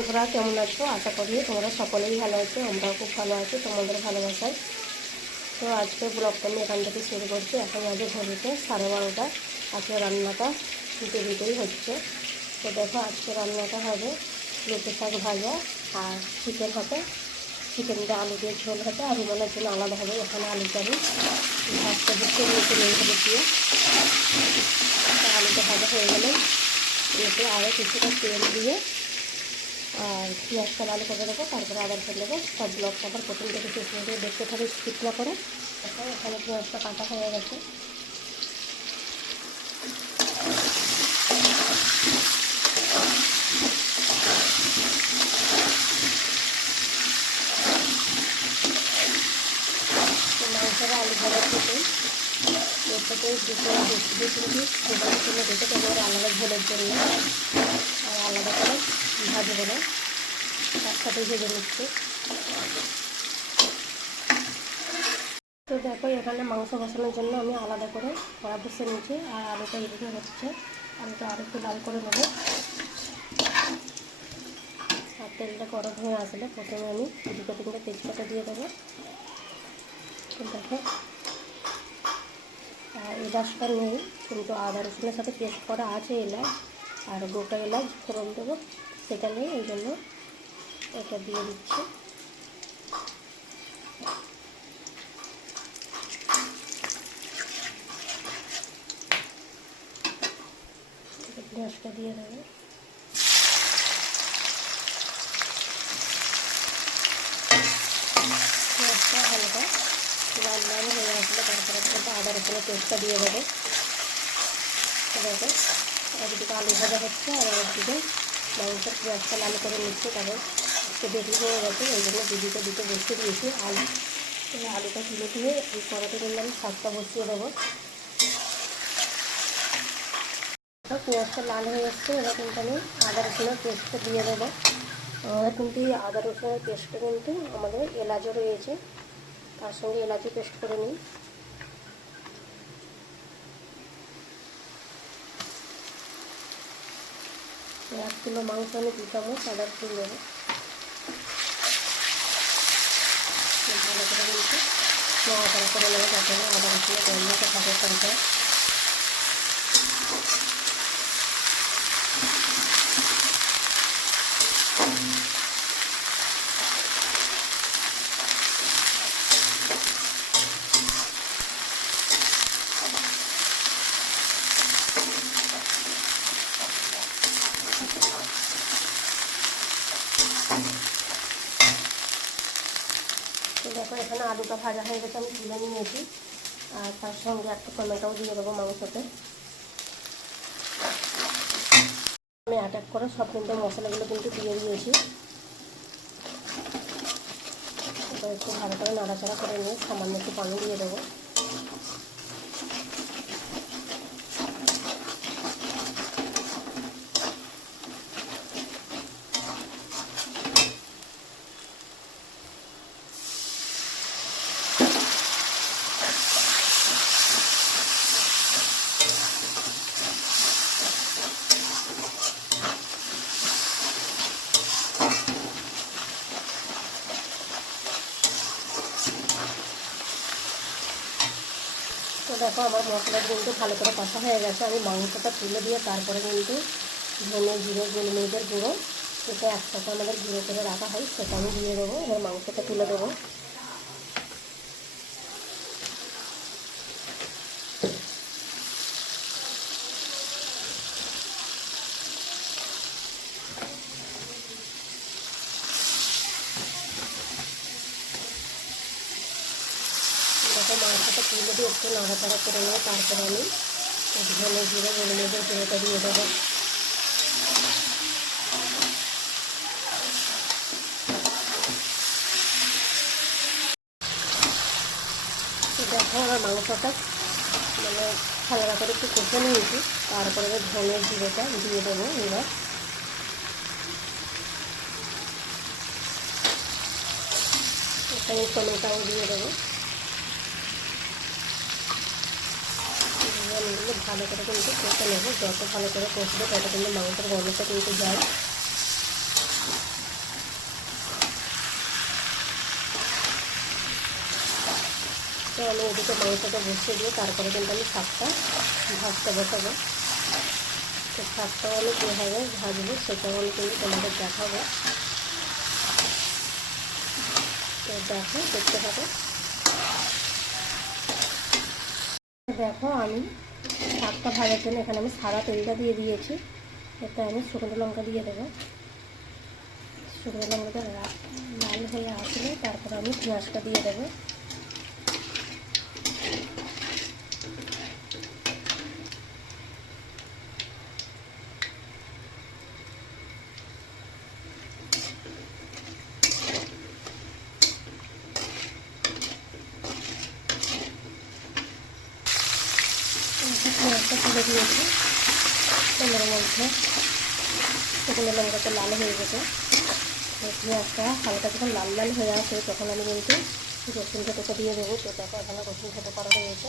তোমরা কেমন আছো? আশা করি তোমরা সকলেই ভালো আছো। আমরাও খুব ভালো আছি তোমাদের ভালোবাসায়। তো আজকে ব্লগটা আমি এখান থেকে শুরু করছি। এখন আজকে ঘড়িতে 12:30। আজকে রান্নাটা দেরিতেই হচ্ছে। তো দেখো, আজকে রান্নাটা হবে লুচি শাক ভাজা আর চিকেন হবে। চিকেনটা আলু দিয়ে ঝোল হবে আর রুমানের জন্য আলাদা হবে। এখানে আলুটা আমি ভাজতে দিচ্ছি নিচে নিয়ে দিয়ে। আলুটা ভাজা হয়ে গেলে এতে আরও কিছুটা তেল দিয়ে আর পেঁয়াজটা ভালো করে দেবো, তারপরে আবার করে দেবো। সব ব্লগটা আবার প্রথম থেকে শেষ পর্যন্ত দেখতে থাকি, স্কিপ না করে। এখানে পেঁয়াজটা কাটা হয়ে গেছে। মাংসের আলু ভাজার থেকে এর থেকে দুটো মিনিট সেটার জন্য রেখে দেবো আলাদা ঝোলের জন্য, আর আলাদা করে ভাজবো না, তার সাথে ভেজে নিচ্ছি। তো দেখো, এখানে মাংস বসানোর জন্য আমি আলাদা করে কড়া বসে নিচ্ছি আর আলুটা এদিকে হচ্ছে। আলুটা আর একটু লাল করে নেবো। আর তেলটা গরম হয়ে আসলে প্রথমে আমি 2-3টে তেজপাতা দিয়ে দেবো। দেখো, আর এলাচটা নেই, কিন্তু আদা রসুনের সাথে পেস্ট করা আছে এলাচ, আর গোটা এলাচ ফোড়ন দেবো, সেটা নেই, এই জন্য এটা দিয়ে দিচ্ছি। পেঁয়াজটা দিয়ে দেবো। পেঁয়াজটা হালকা লাল লাল হয়ে আসলে তারপরে আদা রসুনের পেস্টটা দিয়ে দেবো। দেখো, একদিকে আলু ভাজা হচ্ছে আর একদিকে মাংসের পেঁয়াজটা লাল করে নিচ্ছে। তারপর একটু বেশি হয়ে গেছে, ওই জন্য দুদিকে বসিয়ে দিয়েছি। আলুটা তুলে দিয়ে এই কড়াতে কিন্তু আমি শাকটা বসিয়ে দেবো। পেঁয়াজটা লাল হয়ে যাচ্ছে, এবার কিন্তু আমি আদা রসুনের পেস্টটা দিয়ে দেবো। আমাদের কিন্তু এই আদা রসুনের পেস্টটা কিন্তু আমাদের এলাচও রয়েছে, তার সঙ্গে এলাচি পেস্ট করে নিই। 1 কিলো মাংস আমি 2 চামচ আদা রসুন দেবো। ভালো করে নিয়েছি, নাড়াচাড়া করে নেবো যাতে আদা রসুনের গন্ধটা থাকে তরকারি। তো দেখো, এখানে আলুটা ভাজা হয়ে গেছে, আমি তুলে নিয়েছি। আর তার সঙ্গে একটা টমেটোও দিয়ে দেবো মাংসতে। আমি অ্যাটাক করে সব কিন্তু মশলাগুলো কিন্তু দিয়ে দিয়েছি। এবার একটু ভালো করে নাড়াচাড়া করে নিয়ে সামান্য একটু পানি দিয়ে দেবো। তো দেখো, আমার মশলা কিন্তু ভালো করে কষা হয়ে গেছে। আমি মাংসটা তুলে দিয়ে তারপরে কিন্তু ধনে জিরে গোলমরিচের গুঁড়ো, সেটা একসাথে আমাদের গুঁড়ো করে রাখা হয়, সেটা আমি দিয়ে দেবো। এবার মাংসটা তুলে দেবো। দেখো, মাংসটা তুলে দিয়ে একটু নাড়াচাড়া করে নিয়ে তারপরে আমি ধনে জিরে গোলমরিচের গুঁড়োটা দিয়ে দেবো। দেখো, আমার মাংসটা মানে হালকা করে একটু কষে নিয়েছি, তারপরে ধনে জিরেটা দিয়ে দেবো। এবার এখানে টমেটোও দিয়ে দেবো। ভালো করে কিন্তু কষে নেবো। যত ভালো করে কষবে তত কিন্তু মাংসের গন্ধটা কিন্তু যায়। তো আমি এদিকে মাংসটা বসিয়ে দিয়ে তারপরে কিন্তু আমি শাকটা ভাজতে বসাবো। তো শাকটাও আমি কীভাবে ভাজবো সেটাও আমি কিন্তু তোমাদের দেখাবো। তো দেখো, দেখতে থাকো। দেখো আমি শাকটা ভাজার জন্য এখানে আমি সাদা তেলটা দিয়ে দিয়েছি। এতে আমি শুকনো লঙ্কা দিয়ে দেবো। শুকনো লঙ্কাটা লাল হয়ে আসলে তারপর আমি পেঁয়াজটা দিয়ে দেবো। পেঁয়াজটা তুলে দিয়েছি তেলের মধ্যে। শুকনো লঙ্কাটা লাল হয়ে গেছে। পেঁয়াজটা হালকা যখন লাল লাল হয়ে আসে তখন আমি কিন্তু রসুন খেতেটা দিয়ে দেবো। তো দেখো এখানে রসুন খেতে করা হয়েছে।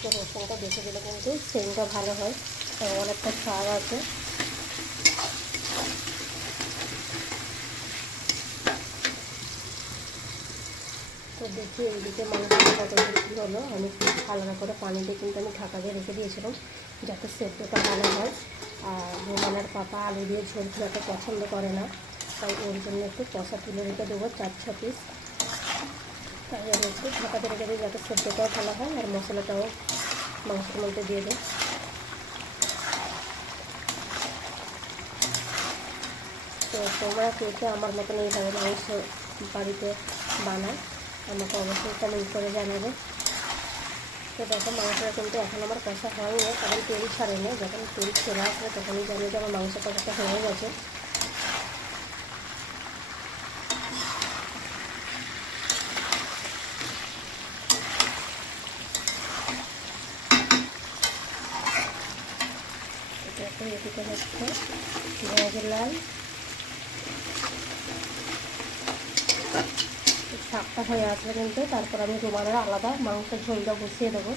তো রসুনটা বেছে দিলে কিন্তু সেন্টটা ভালো হয়, অনেকটা স্বাদ আছে। তো দেখি এইদিকে মাংসটা কত কী হলো। আমি হালকা করে পানি দিয়ে কিন্তু আমি ঢাকা দিয়ে রেখে দিয়েছিলাম যাতে সেদ্ধটা ভালো হয়। আর রুমানের পাতা আলু দিয়ে ঝোল খুব একটা পছন্দ করে না, তাই ওর জন্য একটু কষা তুলে রেখে দেবো 4-6 পিস। তাই আমি একটু ঢাকা দিয়ে রেখে দিই যাতে সেদ্ধটাও ভালো হয় আর মশলাটাও মাংসের মধ্যে দিয়ে দেয়। তো তোমরা কে আমার মতন এইভাবে মাংস বাড়িতে বানায় আমাকে অবশ্যই কমেন্ট করে জানাবে। তো দেখো মাংসটা কিন্তু এখন আমার কষা হয়নি, কারণ তেল ছাড়েনি। যখন তেল ছেড়ে আসবে তখনই জানি যে আমার মাংস কষাটা হয়ে গেছে। দেখো এদিকে হচ্ছে পেঁয়াজের লাল। শাকটা হয়ে আসবে কিন্তু তারপর আমি রুমালের আলাদা মাংসের ঝোলটা বসিয়ে দেবো।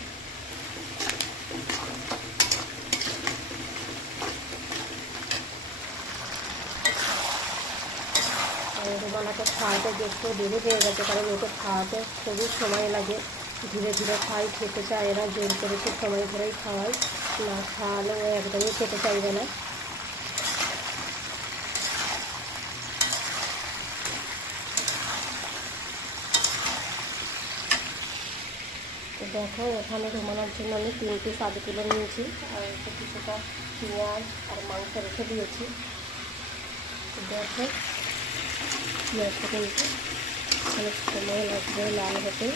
রুমালাটা খাওয়াতে একটু দেরি হয়ে গেছে, কারণ ওকে খাওয়াতে খুবই সময় লাগে। ধীরে ধীরে খাই, খেতে চায় এরা, জোর করে একটু সময় ধরেই খাওয়াই, না খাওয়ালে ও একদমই খেতে চাইবে না। তো দেখো এখানে রুমালার জন্য আমি 3 পিস আলু তুলে নিয়েছি আর কিছুটা পেঁয়াজ আর মাংস রেখে দিয়েছি। তো দেখো পেঁয়াজটা কিন্তু অনেক সময় লাগবে লাল হতে।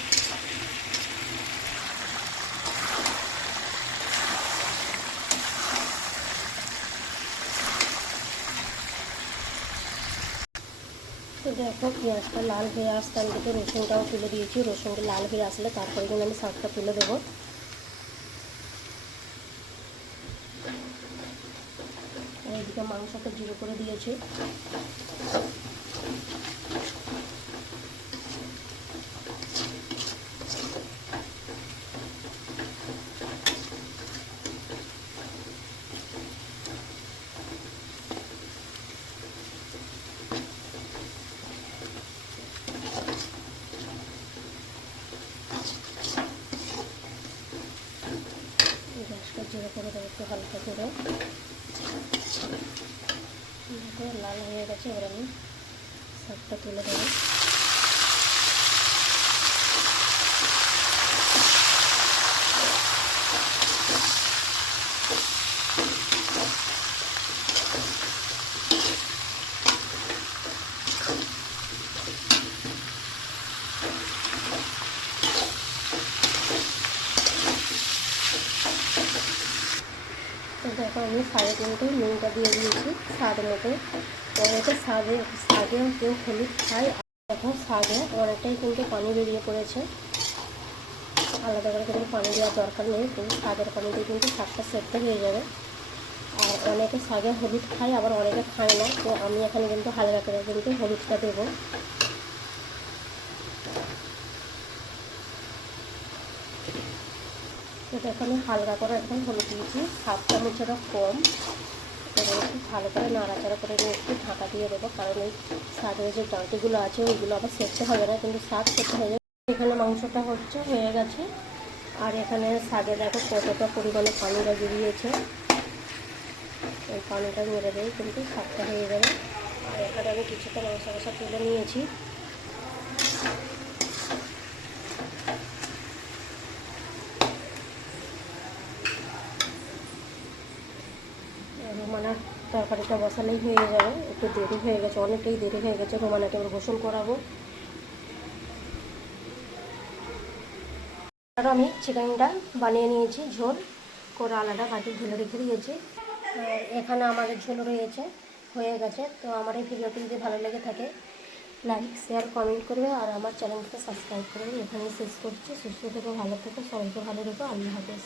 তো দেখো পেঁয়াজটা লাল হয়ে আসতে আমি কিন্তু রসুনটাও তুলে দিয়েছি। রসুনটা লাল হয়ে আসলে তারপরে কিন্তু আমি শাকটা তুলে দেবো। এইদিকে মাংসটা জিরো করে দিয়েছি। গ্যাসটা জিরো করে দেবো একটু হালকা করে। লাল হয়ে গেছে, এবার আমি শাকটা তুলে দেবো। তো দেখো আমি শাকে কিন্তু নুনটা দিয়ে দিয়েছি স্বাদ মতো। অনেকে শাকেও কেউ হলুদ খায়। দেখো শাকে অনেকটাই কিন্তু পানি বেরিয়ে পড়েছে, আলাদা করে কিন্তু পানি দেওয়ার দরকার নেই, কিন্তু শাকের পানিতে কিন্তু শাকটা সেদ্ধ হয়ে যাবে। আর অনেকে শাকে হলুদ খায়, আবার অনেকে খায় না। তো আমি এখানে কিন্তু হালকা করে কিন্তু হলুদটা দেবো। তো দেখো আমি হালকা করে একদম হলুদ দিয়েছি, 7 চামচেরও কম। এবার একটু ভালো করে নাড়াচাড়া করে নিয়ে একটু ঢাকা দিয়ে দেবো, কারণ এই শাকের যে ডাঁটিগুলো আছে ওইগুলো আবার সেদ্ধ হবে না, কিন্তু শাক সেদ্ধ হয়ে যাবে। এখানে মাংসটা হয়ে গেছে। আর এখানে শাকে দেখো কতটা পরিমাণে পানিটা বেরিয়েছে, এই পানিটা মেরে দেয় কিন্তু শাকটা হয়ে যাবে। আর এখানে আমি কিছুটা মাংস কষা তুলে নিয়েছি। রোমানার তরকারিটা বসালেই হয়ে যাবে, একটু দেরি হয়ে গেছে, অনেকটাই দেরি হয়ে গেছে। রোমানাকে এবার গোসল করাবো। আর আমি চিকেনটা বানিয়ে নিয়েছি, ঝোল করে আলাদা কাটি ঢেলে রেখে দিয়েছি। আর এখানে আমাদের ঝোল রয়েছে, হয়ে গেছে। তো আমার এই ভিডিওটি যদি ভালো লেগে থাকে লাইক শেয়ার কমেন্ট করবে, আর আমার চ্যানেলটাকে সাবস্ক্রাইব করবে। এখানেই শেষ করছি। সুস্থ থেকো, ভালো থেকো, সবাইকে ভালো রেখো। আল্লাহ হাফেজ।